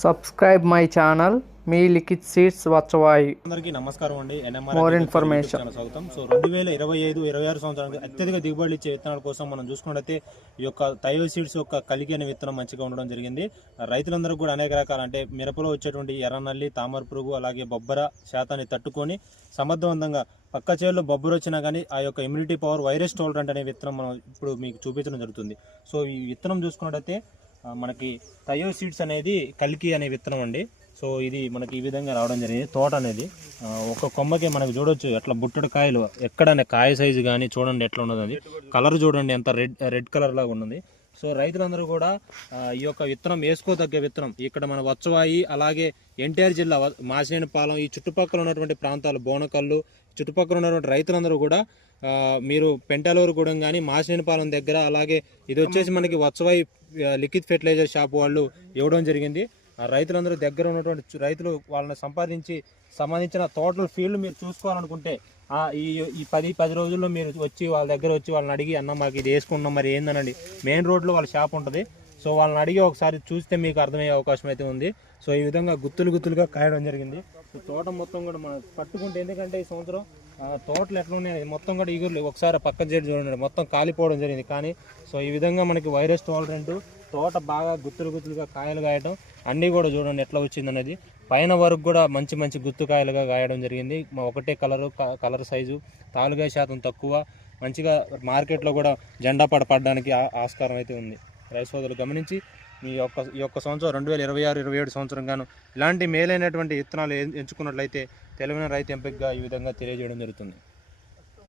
Subscribe my channel మీ Likhith seeds వచ్చవాయి. అందరికీ నమస్కారం అండి. మోర్ ఇన్ఫర్మేషన్ స్వాగతం. సో 2025-26 సంవత్సరానికి అత్యధిక దిగుబడి ఇచ్చే విత్తనాల కోసం మనం చూసుకున్నట్లయితే ఈ యొక్క తైవ సీడ్స్ యొక్క కలిగి అనే విత్తనం మంచిగా ఉండడం జరిగింది. రైతులందరూ కూడా అనేక రకాల అంటే మిరపలో వచ్చేటువంటి ఎర్రనల్లి, తామర పురుగు, అలాగే బొబ్బర శాతాన్ని తట్టుకొని సమర్థవంతంగా పక్క చేల్లో బొబ్బరు వచ్చినా కానీ ఆ యొక్క ఇమ్యూనిటీ పవర్, వైరస్ టాలరెంట్ అనే విత్తనం మనం ఇప్పుడు మీకు చూపించడం జరుగుతుంది. సో ఈ విత్తనం చూసుకున్నట్టయితే మనకి తయో సీడ్స్ అనేది కలికి అనే విత్తనం అండి. సో ఇది మనకి ఈ విధంగా రావడం జరిగింది. తోట అనేది ఒక కొమ్మకి మనకు చూడొచ్చు ఎట్లా బుట్టడు కాయలు, ఎక్కడనే కాయ సైజు కానీ చూడండి ఎట్లా ఉన్నది. అది కలర్ చూడండి ఎంత రెడ్ కలర్ లాగా ఉన్నది. సో రైతులందరూ కూడా ఈ యొక్క విత్తనం వేసుకోదగ్గ విత్తనం. ఇక్కడ మన వచ్చవాయి, అలాగే ఎన్టీఆర్ జిల్లా మాసినేనిపాలెం, ఈ చుట్టుపక్కల ఉన్నటువంటి ప్రాంతాలు, బోనకల్లు చుట్టుపక్కల ఉన్నటువంటి రైతులందరూ కూడా మీరు పెంటాలూరుగూడెం కానీ మాసినేనిపాలెం దగ్గర, అలాగే ఇది వచ్చేసి మనకి వచ్చవాయి లిక్విడ్ ఫెర్టిలైజర్ షాప్ వాళ్ళు ఇవ్వడం జరిగింది. రైతులందరూ దగ్గర ఉన్నటువంటి రైతులు వాళ్ళని సంబంధించిన టోటల్ ఫీల్డ్ మీరు చూసుకోవాలనుకుంటే ఈ 10 రోజుల్లో మీరు వచ్చి వాళ్ళ దగ్గర వచ్చి వాళ్ళని అడిగి, అన్న మాకు ఇది వేసుకుంటున్నాం మరి ఏందనండి, మెయిన్ రోడ్లో వాళ్ళ షాప్ ఉంటుంది. సో వాళ్ళని అడిగి ఒకసారి చూస్తే మీకు అర్థమయ్యే అవకాశం అయితే ఉంది. సో ఈ విధంగా గుత్తులుగా కాయడం జరిగింది. సో తోట మొత్తం కూడా మనం పట్టుకుంటే, ఎందుకంటే ఈ సంవత్సరం తోటలు ఎట్లా ఉన్నాయి మొత్తం కూడా ఈగుర్లు ఒకసారి పక్కన చేసి చూడండి మొత్తం కాలిపోవడం జరిగింది. కానీ సో ఈ విధంగా మనకి వైరస్ టాలరెంట్, తోట బాగా గుత్తులుగా కాయలు కాయటం అన్నీ కూడా చూడండి ఎట్లా వచ్చింది అనేది. పైన వరకు కూడా మంచి గుత్తుకాయలుగా కాయడం జరిగింది. ఒకటే కలర్ సైజు, తాలుగాయ శాతం తక్కువ, మంచిగా మార్కెట్లో కూడా జెండా పడడానికి ఆస్కారం అయితే ఉంది. రైతు సోదరులు గమనించి ఈ యొక్క సంవత్సరం 2026-27 సంవత్సరం గాను ఇలాంటి మేలైనటువంటి విత్తనాలు ఎంచుకున్నట్లయితే తెలివైన రైతు ఎంపికగా ఈ విధంగా తెలియజేయడం జరుగుతుంది.